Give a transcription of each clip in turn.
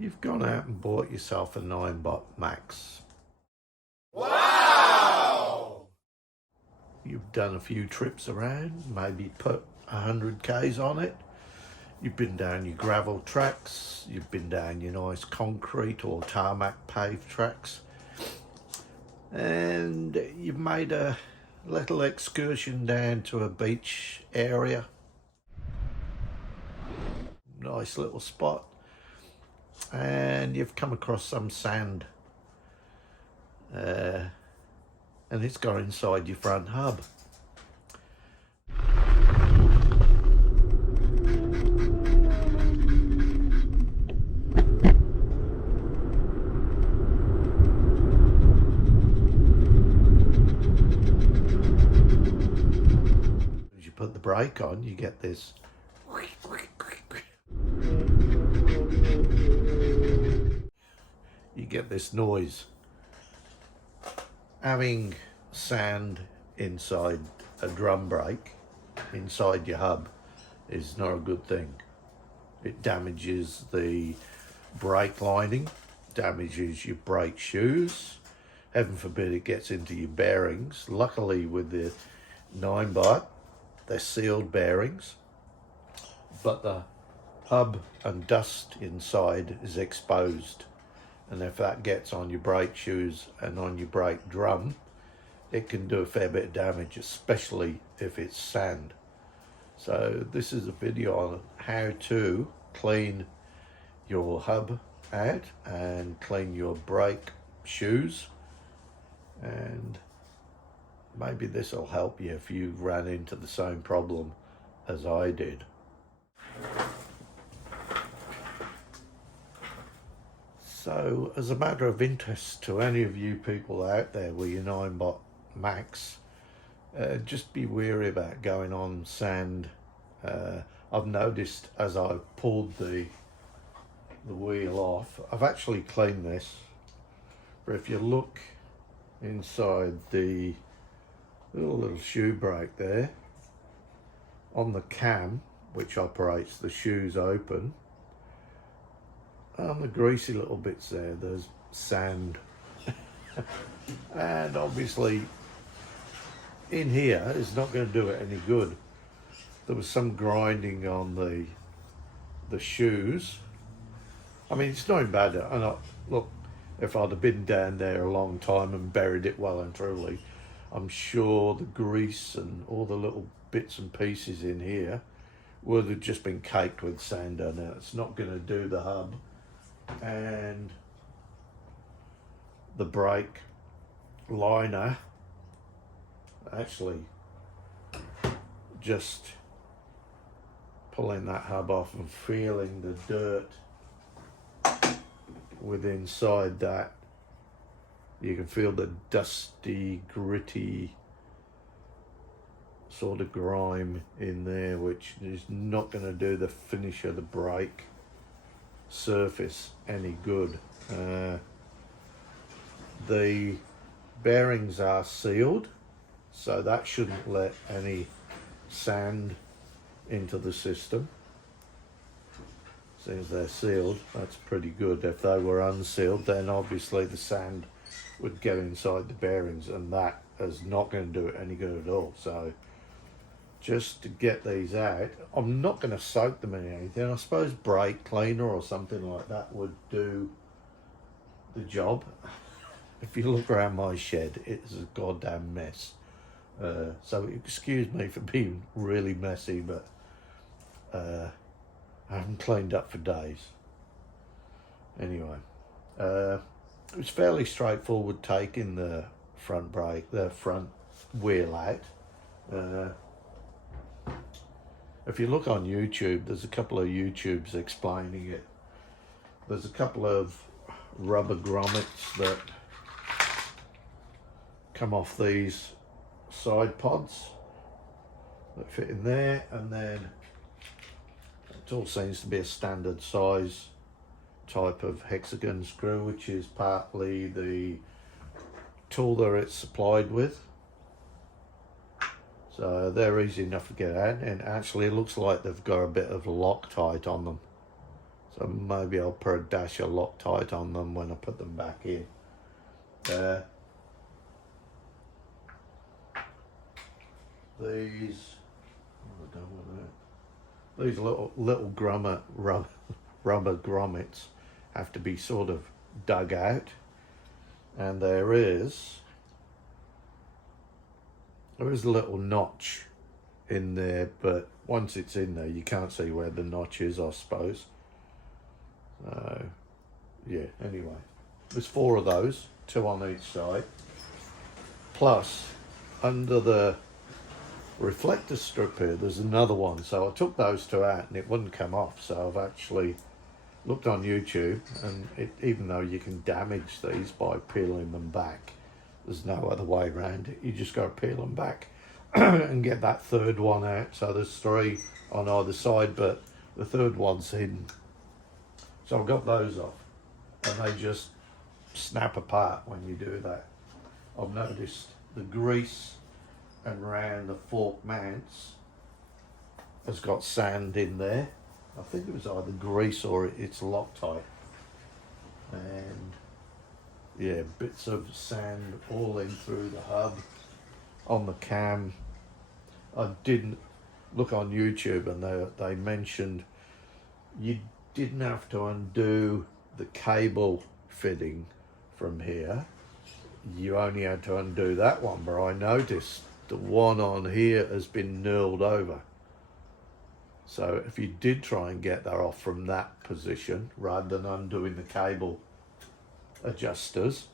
You've gone out and bought yourself a Ninebot Max. Wow! You've done a few trips around, maybe put 100 Ks on it. You've been down your gravel tracks, you've been down your nice concrete or tarmac paved tracks, and you've made a little excursion down to a beach area. Nice little spot. And you've come across some sand and it's got inside your front hub. As you put the brake on, you get this noise. Having sand inside a drum brake, inside your hub, is not a good thing. It damages the brake lining, damages your brake shoes. Heaven forbid it gets into your bearings. Luckily with the Ninebot, they're sealed bearings, but the hub and dust inside is exposed. And if that gets on your brake shoes and on your brake drum, it can do a fair bit of damage, especially if it's sand. So this is a video on how to clean your hub out and clean your brake shoes. And maybe this will help you if you ran into the same problem as I did. So, as a matter of interest to any of you people out there with your Ninebot Max, just be wary about going on sand. I've noticed as I've pulled the wheel off, I've actually cleaned this, but if you look inside the little shoe brake there, on the cam, which operates the shoes open, on the greasy little bits there, there's sand. And obviously in here is not going to do it any good. There was some grinding on the shoes. I mean, it's not bad. Look, if I'd have been down there a long time and buried it well and truly, I'm sure the grease and all the little bits and pieces in here would have just been caked with sand on it. It's not going to do the hub and the brake liner. Actually, just pulling that hub off and feeling the dirt with inside that, you can feel the dusty, gritty sort of grime in there, which is not going to do the finish of the brake surface any good. The bearings are sealed, so that shouldn't let any sand into the system. Since they're sealed, that's pretty good. If they were unsealed, then obviously the sand would get inside the bearings, and that is not going to do it any good at all. So just to get these out, I'm not going to soak them in anything. I suppose brake cleaner or something like that would do the job. If you look around my shed, it's a goddamn mess. So excuse me for being really messy, but I haven't cleaned up for days. Anyway, it was fairly straightforward taking the front wheel out. If you look on YouTube, there's a couple of YouTubes explaining it. There's a couple of rubber grommets that come off these side pods that fit in there, and then it all seems to be a standard size type of hexagon screw, which is partly the tool that it's supplied with. So they're easy enough to get out, and actually it looks like they've got a bit of Loctite on them. So maybe I'll put a dash of Loctite on them when I put them back in. These, what have I done with that? These little rubber grommets have to be sort of dug out, and there is a little notch in there, but once it's in there you can't see where the notch is, I suppose. Yeah, anyway, there's 4 of those, 2 on each side, plus under the reflector strip here there's another one. So I took those 2 out and it wouldn't come off, so I've actually looked on YouTube, and even though you can damage these by peeling them back, there's no other way around it. You just got to peel them back and get that 3rd one out. So there's 3 on either side, but the 3rd one's hidden. So I've got those off, and they just snap apart when you do that. I've noticed the grease around the fork mounts has got sand in there. I think it was either grease or it's Loctite. And yeah, bits of sand all in through the hub, on the cam. I didn't look on YouTube, and they mentioned you didn't have to undo the cable fitting from here. You only had to undo that one, but I noticed the one on here has been knurled over. So if you did try and get that off from that position, rather than undoing the cable adjusters,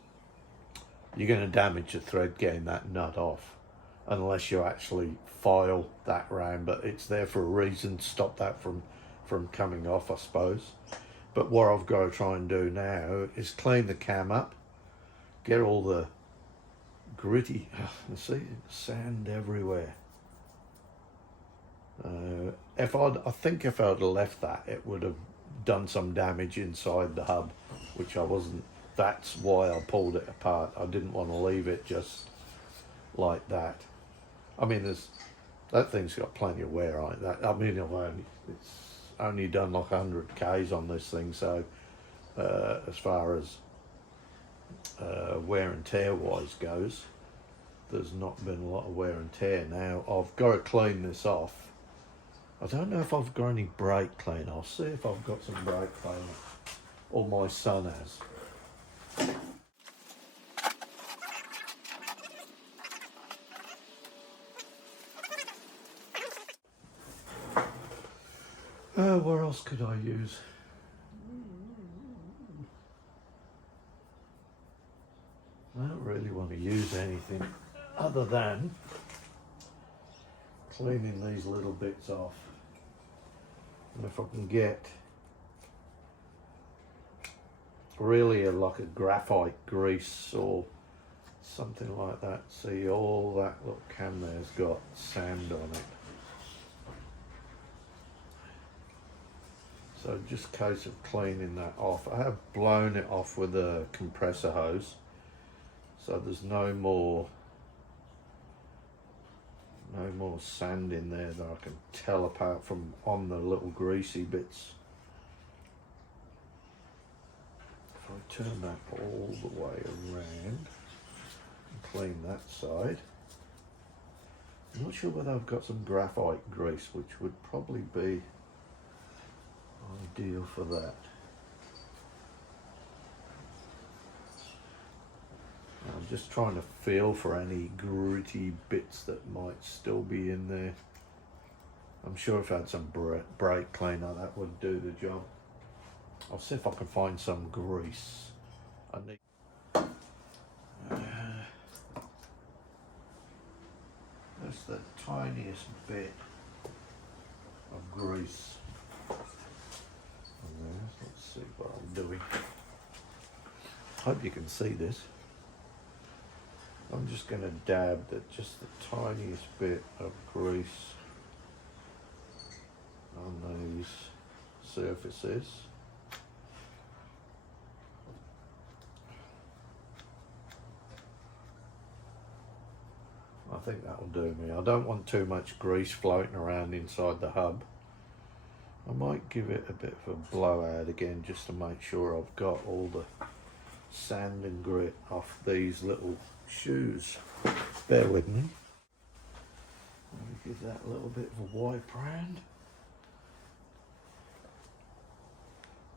you're going to damage the thread getting that nut off, unless you actually file that round. But it's there for a reason, stop that from coming off, I suppose. But what I've got to try and do now is clean the cam up, get all the gritty, see, sand everywhere. I think if I'd left that, it would have done some damage inside the hub, which I wasn't. That's why I pulled it apart. I didn't want to leave it just like that. I mean, that thing's got plenty of wear on it. I mean, it's only done like 100 Ks on this thing, so as far as wear and tear wise goes, there's not been a lot of wear and tear. Now I've got to clean this off. I don't know if I've got any brake cleaner. I'll see if I've got some brake cleaner, or my son has. Where else could I use? I don't really want to use anything other than cleaning these little bits off. And if I can get really like a graphite grease or something like that. See, all that little cam there's got sand on it. So just a case of cleaning that off. I have blown it off with a compressor hose, so there's no more sand in there that I can tell apart from on the little greasy bits. If I turn that all the way around and clean that side. I'm not sure whether I've got some graphite grease, which would probably be ideal for that. I'm just trying to feel for any gritty bits that might still be in there. I'm sure if I had some brake cleaner, that would do the job. I'll see if I can find some grease. I need. That's the tiniest bit of grease. Let's see what I'm doing. Hope you can see this. I'm just going to dab just the tiniest bit of grease on these surfaces. I think that will do me. I don't want too much grease floating around inside the hub. I might give it a bit of a blowout again just to make sure I've got all the sand and grit off these little shoes. Bear with me. Let me give that a little bit of a wipe round.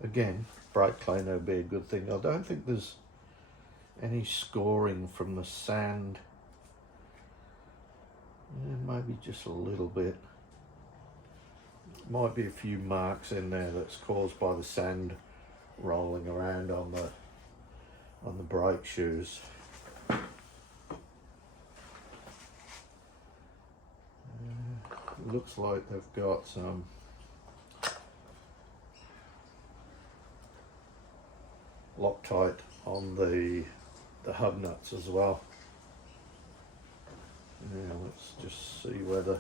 Again, brake cleaner would be a good thing. I don't think there's any scoring from the sand. Yeah, maybe just a little bit. Might be a few marks in there that's caused by the sand rolling around on the brake shoes. Looks like they've got some Loctite on the hub nuts as well. Now let's just see whether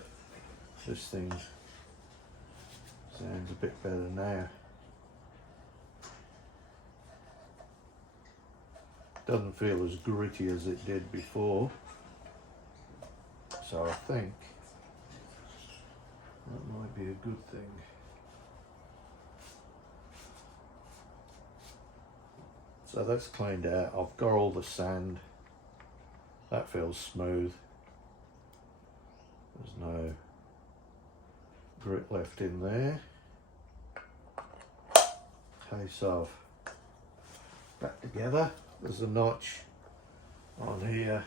this thing sounds a bit better now. Doesn't feel as gritty as it did before, so I think that might be a good thing. So that's cleaned out. I've got all the sand. That feels smooth. There's no grit left in there. Case of back together. There's a notch on here.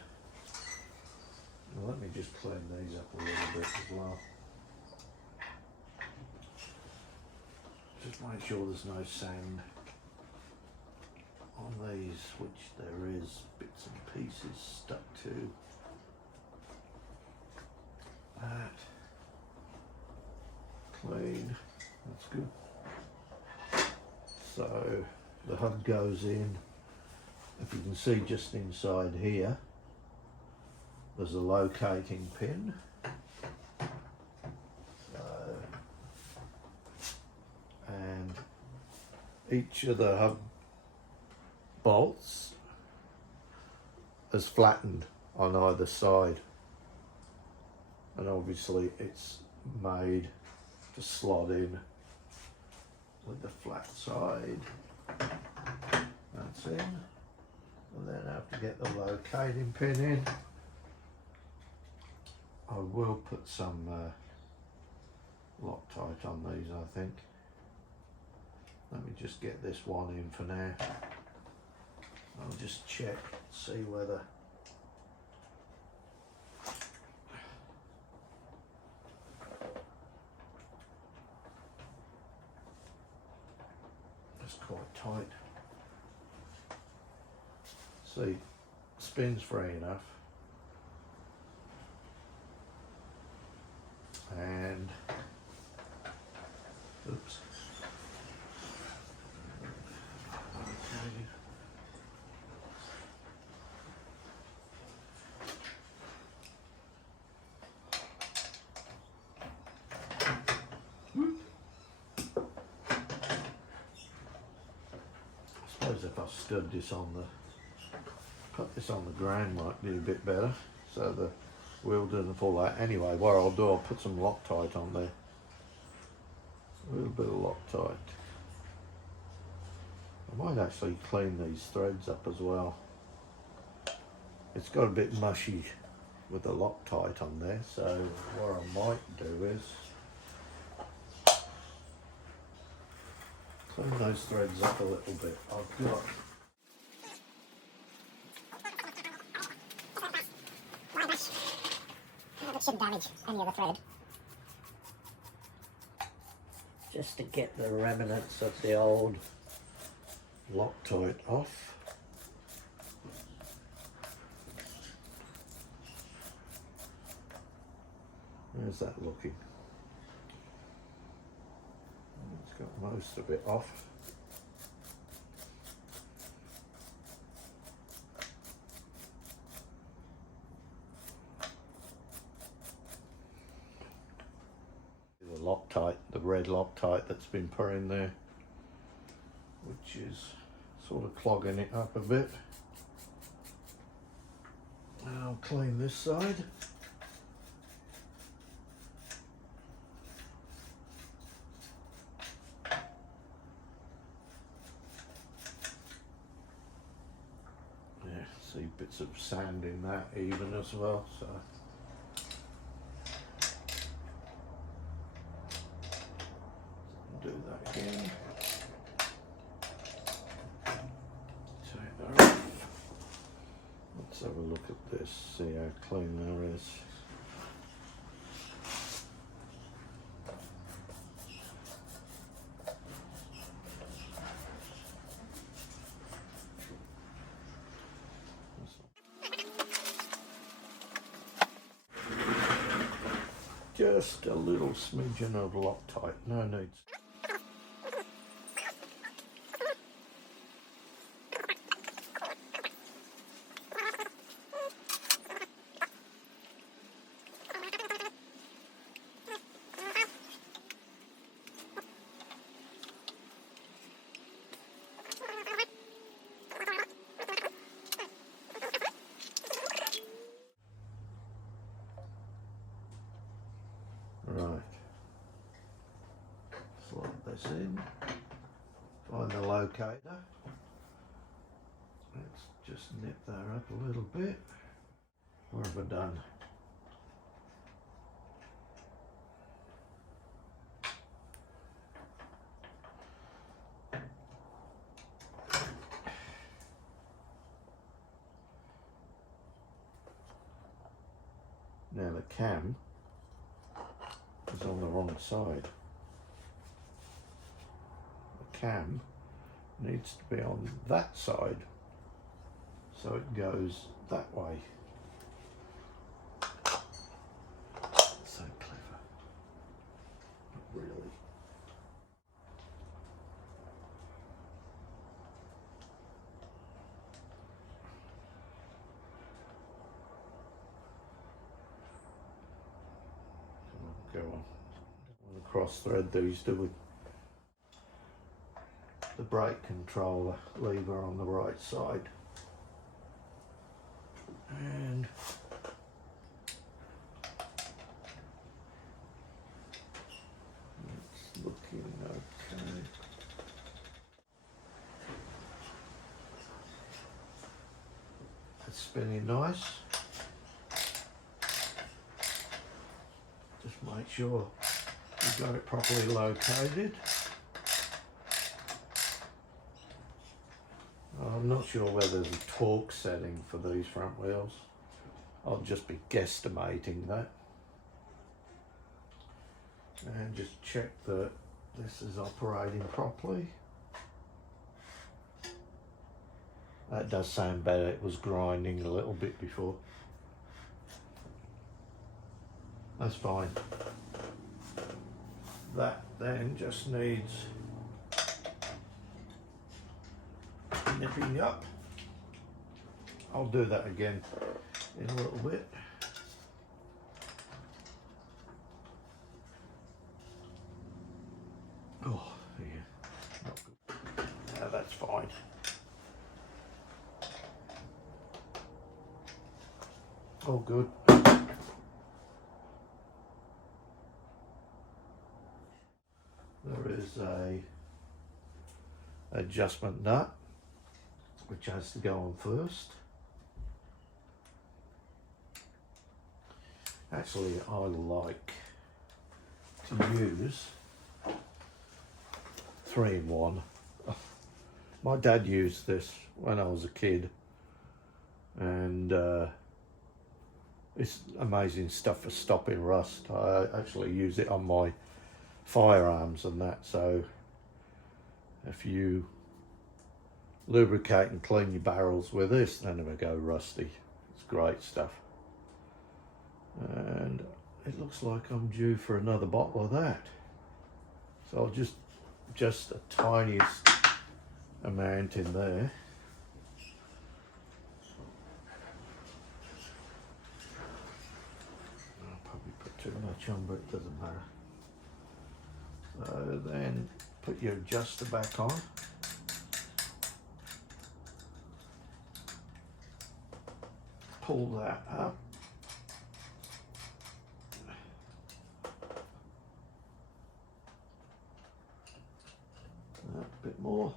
Now let me just clean these up a little bit as well. Just make sure there's no sand on these, which there is bits and pieces stuck to that. Clean, that's good. So the hub goes in. If you can see just inside here, there's a locating pin. And each of the hub bolts is flattened on either side, and obviously it's made to slot in with the flat side. That's in. And then I have to get the locating pin in. I will put some Loctite on these, I think. Let me just get this one in for now. I'll just check, see whether it's quite tight. See, spins free enough, and oops. I suppose if I stood this on put this on the ground might be a bit better, so the wheel doesn't fall out. Anyway, what I'll do, I'll put some Loctite on there. A little bit of Loctite. I might actually clean these threads up as well. It's got a bit mushy with the Loctite on there, so what I might do is clean those threads up a little bit. I've got it shouldn't damage any of the thread. just to get the remnants of the old Loctite off. How's that looking? It's got most of it off. The Loctite, the red Loctite that's been put in there, which is sort of clogging it up a bit. And I'll clean this side. bits of sand in that even as well, so do that again. Take that off. Let's have a look at this, see how clean that is. Just a little smidgen of Loctite, no needs. Right, slot this in, find the locator, let's just nip that up a little bit. What have I done? Now the cam is on the wrong side. The cam needs to be on that side, so it goes that way. So clever. Not really. Go on. Cross thread these, do we? The brake controller lever on the right side. And it's looking okay. It's spinning nice. Just make sure you've got it properly located. I'm not sure whether there's a torque setting for these front wheels. I'll just be guesstimating that. And just check that this is operating properly. That does sound better. It was grinding a little bit before. That's fine. That then just needs nipping up. I'll do that again in a little bit. Oh, yeah, not good. No, that's fine. All good. There is a adjustment nut which has to go on first. Actually, I like to use 3-in-1. My dad used this when I was a kid, and it's amazing stuff for stopping rust. I actually use it on my firearms and that, so if you lubricate and clean your barrels with this, they never go rusty. It's great stuff. And it looks like I'm due for another bottle of that, so I'll just the tiniest amount in there. I'll probably put too much on, but it doesn't matter. So then put your adjuster back on. Pull that up. A bit more.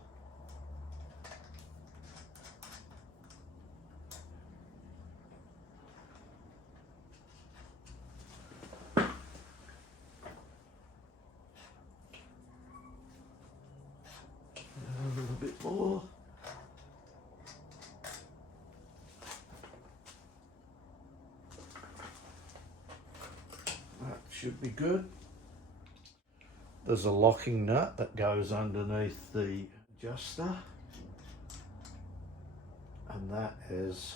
bit more. That should be good. There's a locking nut that goes underneath the adjuster, and that is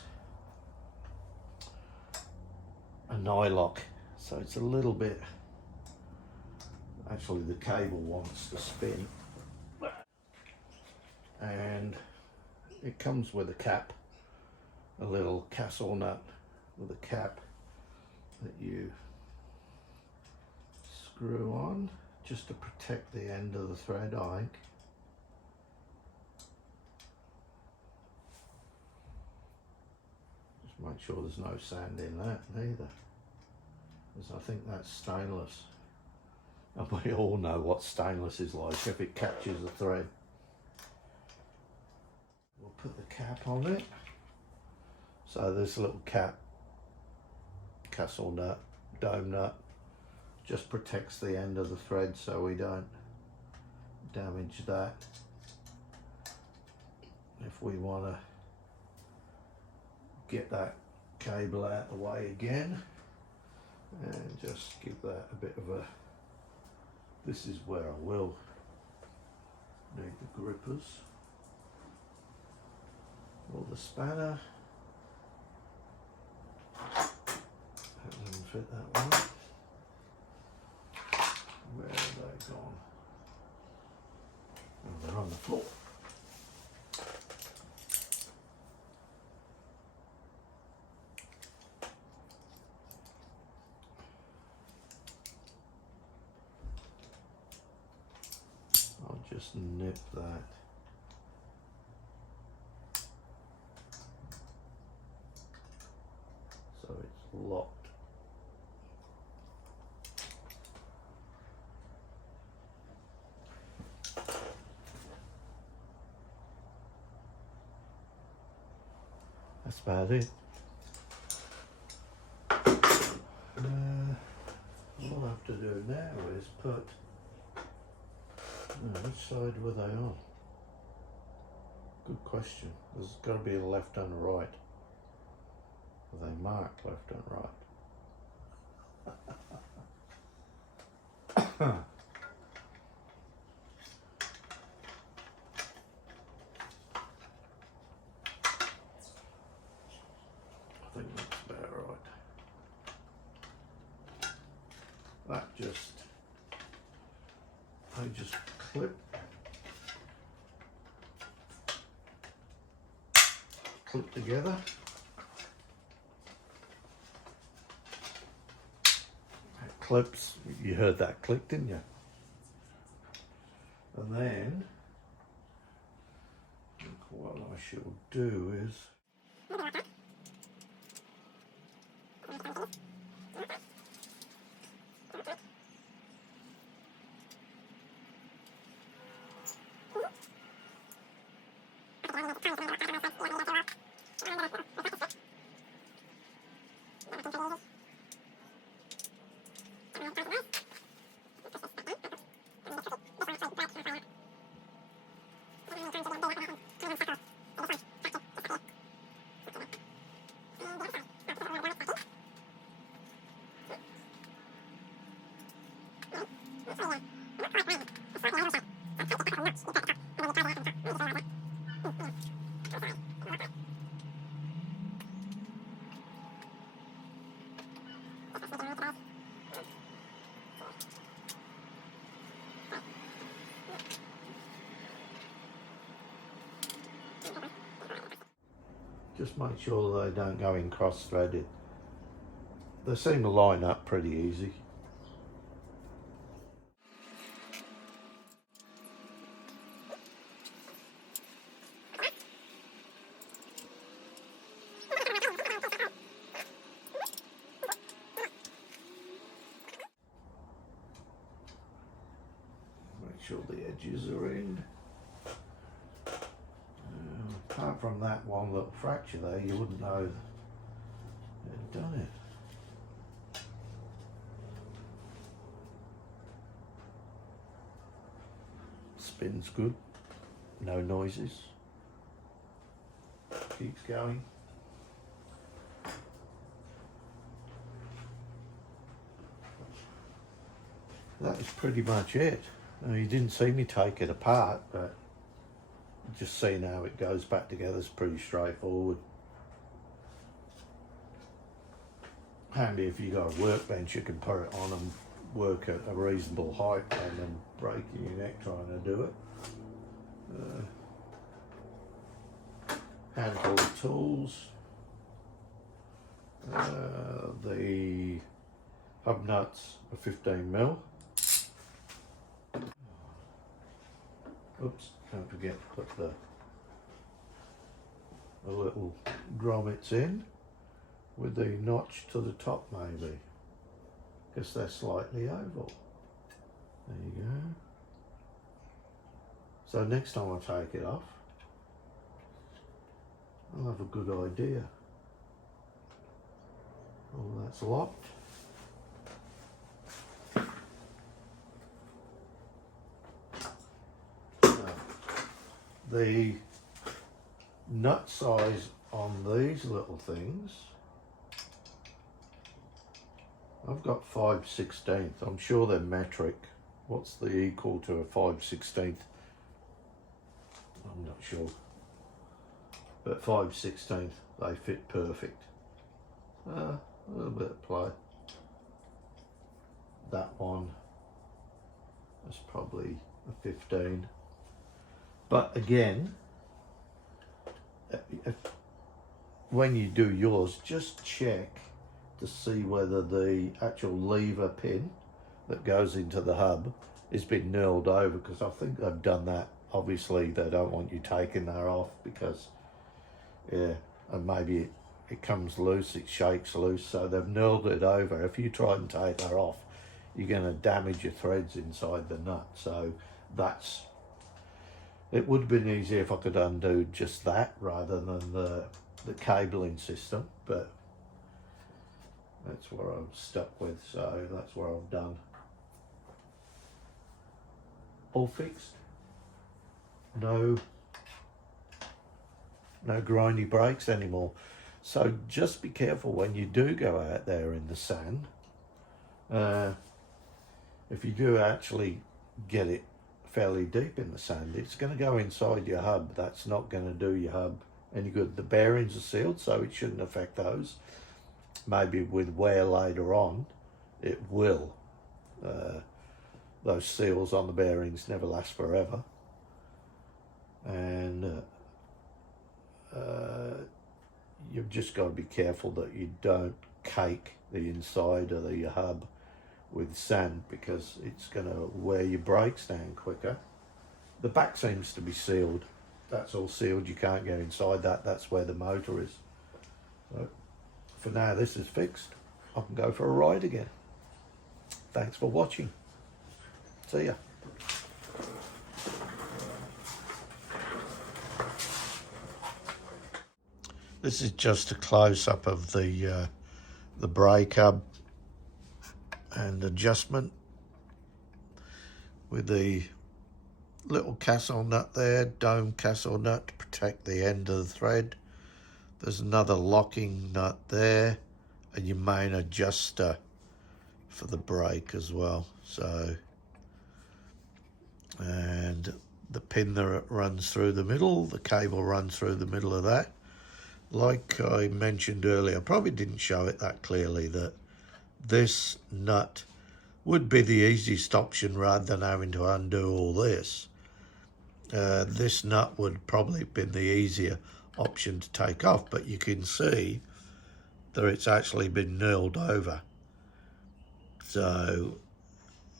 a nylock, so it's a little bit, actually the cable wants to spin, and it comes with a cap, a little castle nut with a cap that you screw on just to protect the end of the thread, I think. Just make sure there's no sand in that neither, because I think that's stainless. And we all know what stainless is like if it catches the thread. We'll put the cap on it. So this little cap, castle nut, dome nut, just protects the end of the thread so we don't damage that. If we want to get that cable out of the way again, and just give that a bit of a, this is where I will need the grippers or the spanner. That doesn't fit that one. Where have they gone? Oh, they're on the floor. I'll just nip that. So it's locked. That's about it. What I'll have to do now is put, which side were they on? Good question. There's got to be a left and a right. Are they marked left and right? I think that's about right. That they just clip together. That clips, you heard that click, didn't you? And then what I shall do is just make sure they don't go in cross-threaded. They seem to line up pretty easy. Make sure the edges are in. Apart from that one little fracture there, you wouldn't know they'd done it. Spins good. no noises. Keeps going. That was pretty much it. Now, you didn't see me take it apart, but just seeing how it goes back together is pretty straightforward. Handy if you got a workbench, you can put it on and work at a reasonable height rather than breaking your neck trying to do it. Handful of tools. The hub nuts are 15mm. Oops, don't forget to put the little grommets in with the notch to the top maybe, because they're slightly oval. There you go. So next time I take it off, I'll have a good idea. Oh, that's locked. The nut size on these little things, I've got 5/16. I'm sure they're metric. What's the equal to a 5/16? I'm not sure. But 5/16, they fit perfect. A little bit of play. That one is probably a 15. But again, when you do yours, just check to see whether the actual lever pin that goes into the hub has been knurled over, because I think they've done that. Obviously, they don't want you taking that off because, yeah, and maybe it comes loose, it shakes loose, so they've knurled it over. If you try and take that off, you're going to damage your threads inside the nut. So that's, it would have been easier if I could undo just that rather than the cabling system, but that's what I'm stuck with, so that's what I've done. All fixed. No grindy brakes anymore. So just be careful when you do go out there in the sand. If you do actually get it fairly deep in the sand, it's going to go inside your hub. That's not going to do your hub any good. The bearings are sealed, so it shouldn't affect those. Maybe with wear later on, it will. Those seals on the bearings never last forever. And you've just got to be careful that you don't cake the inside of the hub with sand, because it's going to wear your brakes down quicker. The back seems to be sealed. That's all sealed. You can't go inside that. That's where the motor is. So for now, this is fixed. I can go for a ride again. Thanks for watching. See ya. This is just a close-up of the brake hub and adjustment with the little castle nut there, dome castle nut to protect the end of the thread. There's another locking nut there, and your main adjuster for the brake as well. So, and the pin that runs through the middle, the cable runs through the middle of that. Like I mentioned earlier, I probably didn't show it that clearly, that this nut would be the easiest option rather than having to undo all this. This nut would probably have been the easier option to take off, but you can see that it's actually been knurled over. So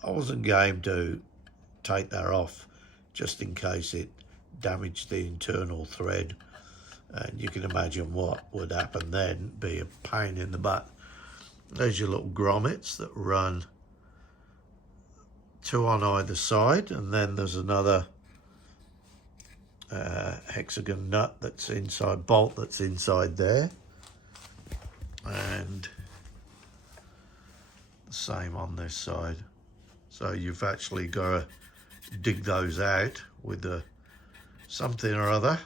I wasn't game to take that off just in case it damaged the internal thread. And you can imagine what would happen then, be a pain in the butt. There's your little grommets that run 2 on either side, and then there's another hexagon nut that's inside, bolt that's inside there, and the same on this side. So you've actually got to dig those out with the something or other.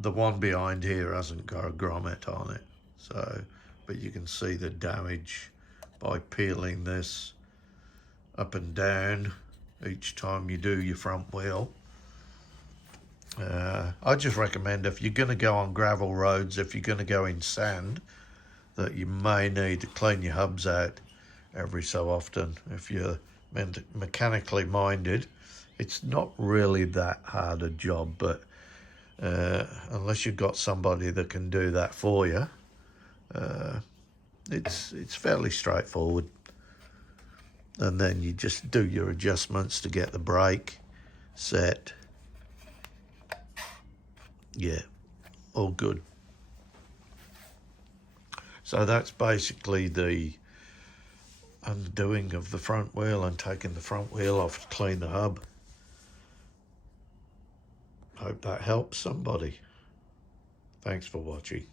The one behind here hasn't got a grommet on it, so, but you can see the damage by peeling this up and down each time you do your front wheel. I just recommend, if you're going to go on gravel roads, if you're going to go in sand, that you may need to clean your hubs out every so often. If you're mechanically minded, it's not really that hard a job, but unless you've got somebody that can do that for you, it's fairly straightforward. And then you just do your adjustments to get the brake set. Yeah, all good. So that's basically the undoing of the front wheel and taking the front wheel off to clean the hub. Hope that helps somebody. Thanks for watching.